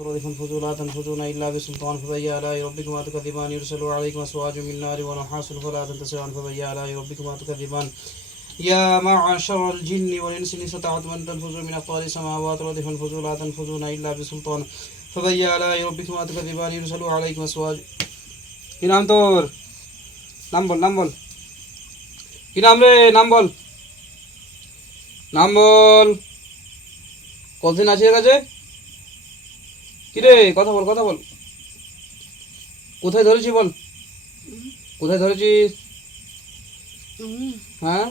وأطرد فانفذوا لا تنفذون إلا بسلطان فبأي آلاء ربكما تكذبان يرسل عليكم أزواج من نار ونحاس فلا تنتصران فبأي آلاء ربكما تكذبان يا معشر الجن والإنس إن استطعتم أن تنفذوا من أقطار السماوات والأرض فانفذوا لا تنفذون إلا بسلطان فبأي آلاء ربكما تكذبان يرسل عليكم أزواج কি নাম তোর নাম বল নাম বল কি নাম রে নাম বল নাম বল কতদিন আছে এর কাছে কি রে কথা বল কথা বল কোথায় ধরেছিস বল কোথায় ধরেছিস হ্যাঁ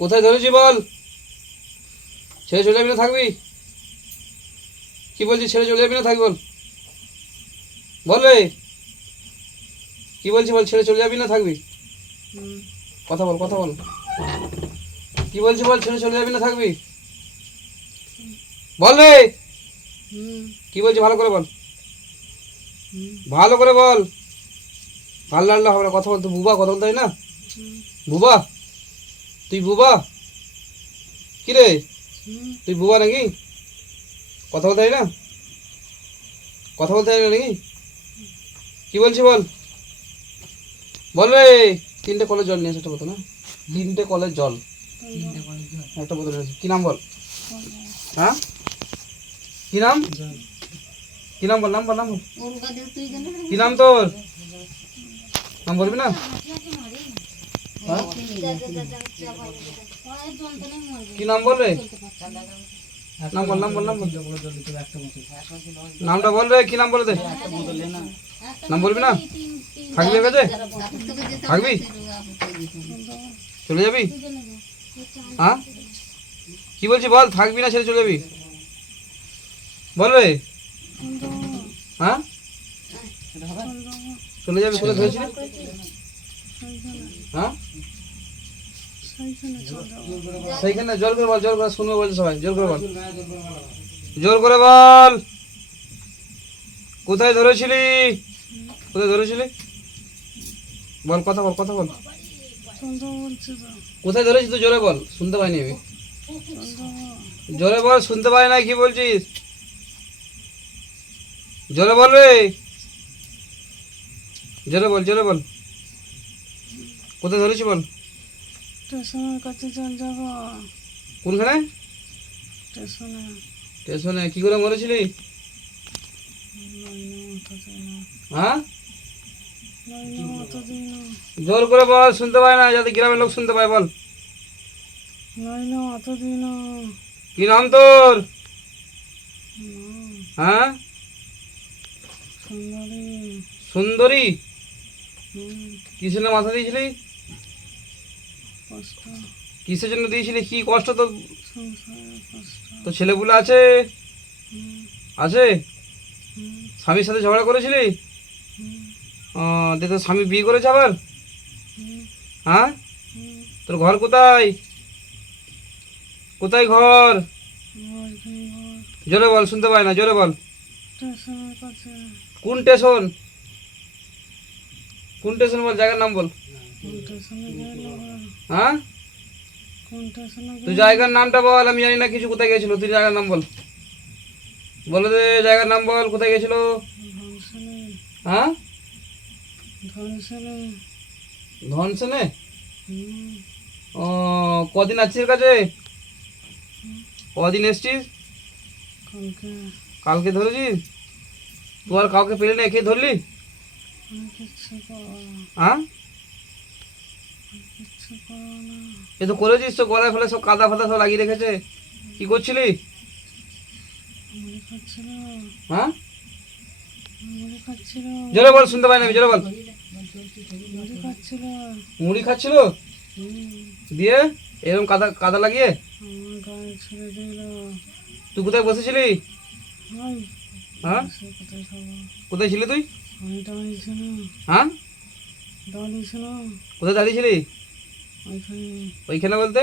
কোথায় ধরেছিস বল ছেড়ে চলে যাবি না থাকবি কি বলছিস ছেড়ে চলে যাবি না থাকবি বল বল রে কি বলছিস বল ছেড়ে চলে যাবি না থাকবি কথা বল কথা বল কি বলছিস বল ছেড়ে চলে যাবি না থাকবি বল রে কি বলছিস ভালো করে বল ভালো করে বল ভাল লাগলে হবে না কথা বল তুই বুবা কথা বলতে হয় না বুবা তুই বুবা কি রে তুই বুবা নাকি কথা বলতে হয় না কথা বলতে হয় না নাকি কি বলছিস বল বল রে তিনটে কলের জল নিয়ে একটা বোতল না তিনটে কলের জল একটা বোতল কি নাম বল হ্যাঁ কি নাম কি নাম বল নাম বল নাম কি নাম তোর নাম বলবি না কি নাম বল রে নাম বল নাম বল নাম বল নামটা বল রে কি নাম বলে দে নাম বলবি না থাকবি এর কাছে থাকবি চলে যাবি হ্যাঁ কি বলছি বল থাকবি না ছেড়ে চলে যাবি বল রে হ্যাঁ চলে যাবি কোথায় ধরেছিলি হ্যাঁ সেইখানে জোর করে বল জোর করে শুনবে বলছে সবাই জোর করে বল জোর করে বল কোথায় ধরেছিলি কোথায় ধরেছিলি বল কথা বল কথা বল কোথায় ধরেছিস তুই জোরে বল শুনতে পাইনি আমি জোরে বল শুনতে পাই না কি বলছিস জোরে বল রে জোরে বল জোরে বল কোথায় ধরেছি বল স্টেশনের কাছে চল যাব কোনখানে স্টেশনে স্টেশনে কি করে মরেছিলি হ্যাঁ জোর করে বল শুনতে পাই না যাতে গ্রামের লোক শুনতে পায় বল কি নাম তোর হ্যাঁ সুন্দরী কিসের জন্য মাথা দিয়েছিলি কিসের জন্য দিয়েছিলি কি কষ্ট তো তো ছেলেপুলে আছে আছে স্বামীর সাথে ঝগড়া করেছিলি তোর স্বামী বিয়ে করেছে আবার হ্যাঁ তোর ঘর কোথায় কোথায় ঘর জোরে বল শুনতে পাই না জোরে বল কোন স্টেশন কোন স্টেশন বল জায়গার নাম বল হ্যাঁ তুই জায়গার নামটা বল আমি জানি না কিছু কোথায় গেছিল তুই জায়গার নাম বল বলে দে জায়গার নাম বল কোথায় গেছিল হ্যাঁ ধনসেনে ও কদিন আছিস কাছে কদিন এসছিস কালকে ধরেছিস তুই আর কাউকে পেলে না কে ধরলি হ্যাঁ এ তো করেছিস তো গলায় ফেলে সব কাদা ফাদা সব লাগিয়ে রেখেছে কি করছিলি হ্যাঁ জোরে বল শুনতে পাই না জোরে বল মুড়ি খাচ্ছিল দিয়ে এরকম কাদা কাদা লাগিয়ে তুই কোথায় বসেছিলি হ্যাঁ কোথায় ছিলি তুই হ্যাঁ কোথায় দাঁড়িয়েছিলি ওইখানে বলতে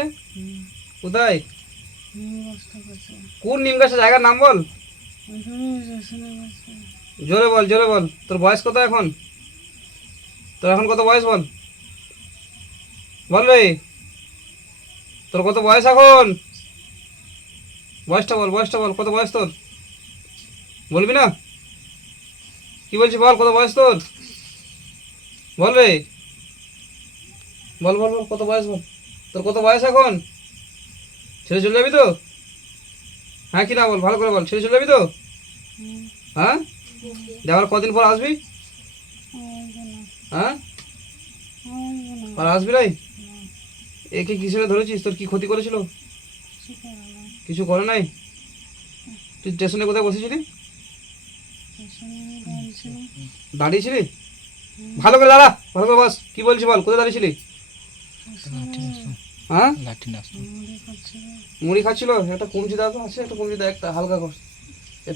কোথায় কোন নিম গাছের জায়গার নাম বল জোরে বল জোরে বল তোর বয়স কত এখন তোর এখন কত বয়স বল বল রে তোর কত বয়স এখন বয়সটা বল কত বয়স তোর বলবি না? কি বলছি বল, কত বয়স তোর? বল রে, বল বল বল, কত বয়স বল? তোর কত বয়স এখন? ছেড়ে চলে যাবি তো? হ্যাঁ কি না বল, ভালো করে বল, ছেড়ে চলে যাবি তো? হুম, হ্যাঁ, দিয়ে আবার কদিন পর আসবি? আসবো না, হ্যাঁ, আসবো না, আর আসবি নাই? না, একে কিসের ধরেছিস? তোর কি ক্ষতি করেছিল? কিছু করে না। কিছু করে নাই? তুই স্টেশনে কোথায় বসেছিলি? স্টেশনে আমি দাঁড়িয়েছিলাম। দাঁড়িয়েছিলি? ভালো করে দাঁড়া, ভালো করে বস। কি বলছি বল, কোথায় দাঁড়িয়েছিলি? স্টেশনে হ্যাঁ, মুড়ি খাচ্ছিল। মুড়ি খাচ্ছিল। একটা কমচি দাও তো, আছে একটা কমচি দাও, একটা হালকা কর।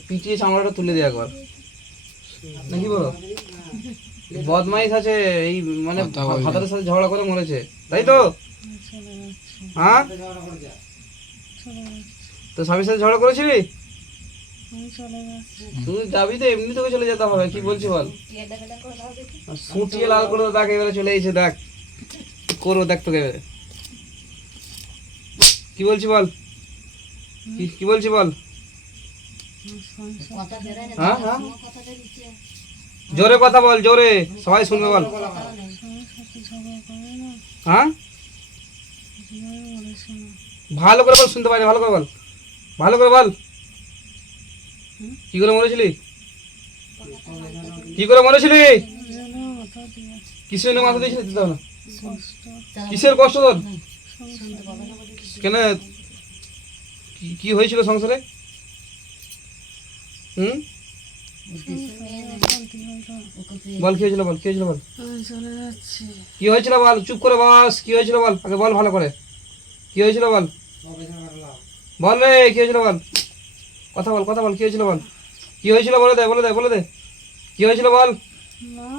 পিটিয়ে চামড়াটা তুলে দিয়ে একবার, নাকি বলো? বদমাইশ আছে এই, মানে ভাতারের সাথে ঝগড়া করে মরেছে, তাই তো? আমি চলে যাচ্ছি, হ্যাঁ, চলে যাচ্ছি, তো স্বামীর সাথে ঝগড়া করেছিলি? আমি চলে যাচ্ছি। তুই যাবি তো, এমনি তোকে চলে যেতে হবে। কি বলছি বল? সুটিয়ে লাল করে দেখ, এবারে চলে এসে দেখ কি করবো, দেখ তোকে এবারে। কি বলছি বল, কি বলছি বল? আমার সংসার হ্যাঁ হ্যাঁ, জোরে কথা বল, জোরে, সবাই শুনবে বল। সবার সাথে ঝগড়া করে না, হ্যাঁ, জীবনে মরেছে না। ভালো করে বল, শুনতে পাই না, ভালো করে বল, ভালো করে বল। কি করে মরেছিলি? কি করে মরেছিলি? যেন মাথা দিয়ে কিসের জন্য মাথা দিয়েছিলি? দিতে হবে না। কষ্ট, কিসের কষ্ট তোর? সংসার কেন, কি হয়েছিল সংসারে? হুম, অশান্তি হলো। বল কি হয়েছিল, বল কি হয়েছিল বল। আমি চলে যাচ্ছি। কি হয়েছিল বল, চুপ করে বস। কি হয়েছিল বল, আগে বল ভালো করে। কি হয়েছিল বল, বল রে, কি হয়েছিল বল, কথা বল, কথা বল, কি হয়েছিল বল। কি হয়েছিল বলে দে, বলে দে, বলে দে, কি হয়েছিল বল। মা